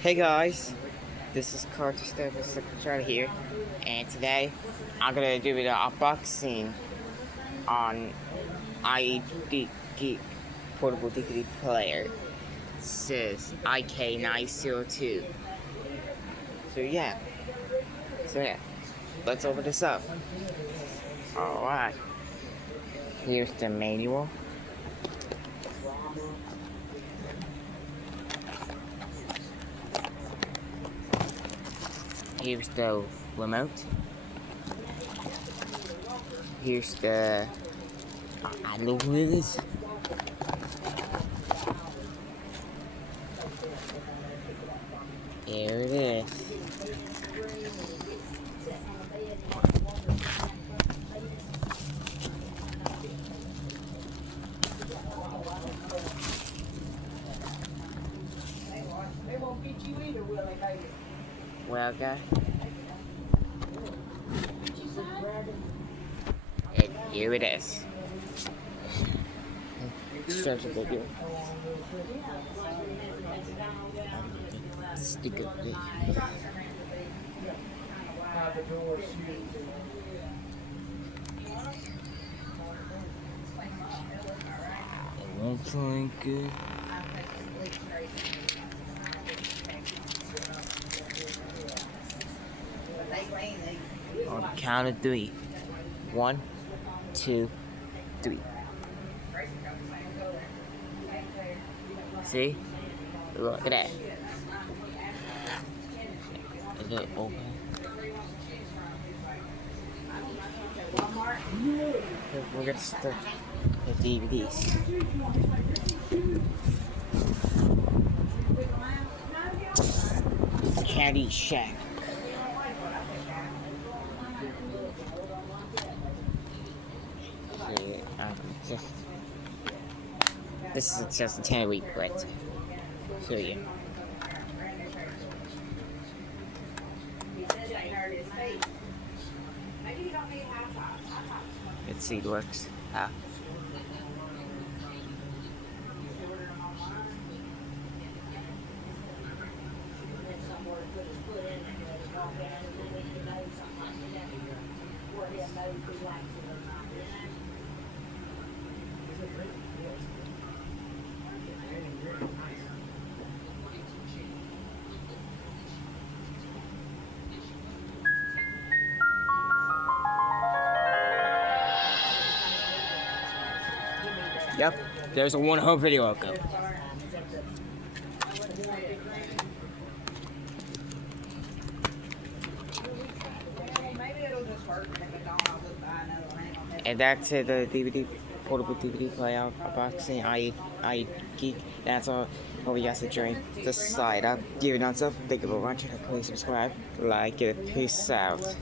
Hey guys, this is Carter Stevens Secretary here, and today I'm gonna do an unboxing on Iegeek Portable DVD player. It says IK902. So yeah, let's open this up. Alright, here's the manual. Here's the remote. Here's the... I don't know what it is. Here it is. Well, guys, and here it is. Such a big deal. Stick it there. It won't sound good. On the count of 3. 1, 2, 3. See? Look at that. Is it open? We're gonna start the DVDs. Caddy Shack. This is just a 10-week break. So yeah. Let's see it works. Yep, there's a one home video logo. And that's it, the DVD, portable DVD player unboxing, Iegeek. That's all we got to drink. Just slide up, give it a thumbs up, thank you for watching, please subscribe, like it, peace out.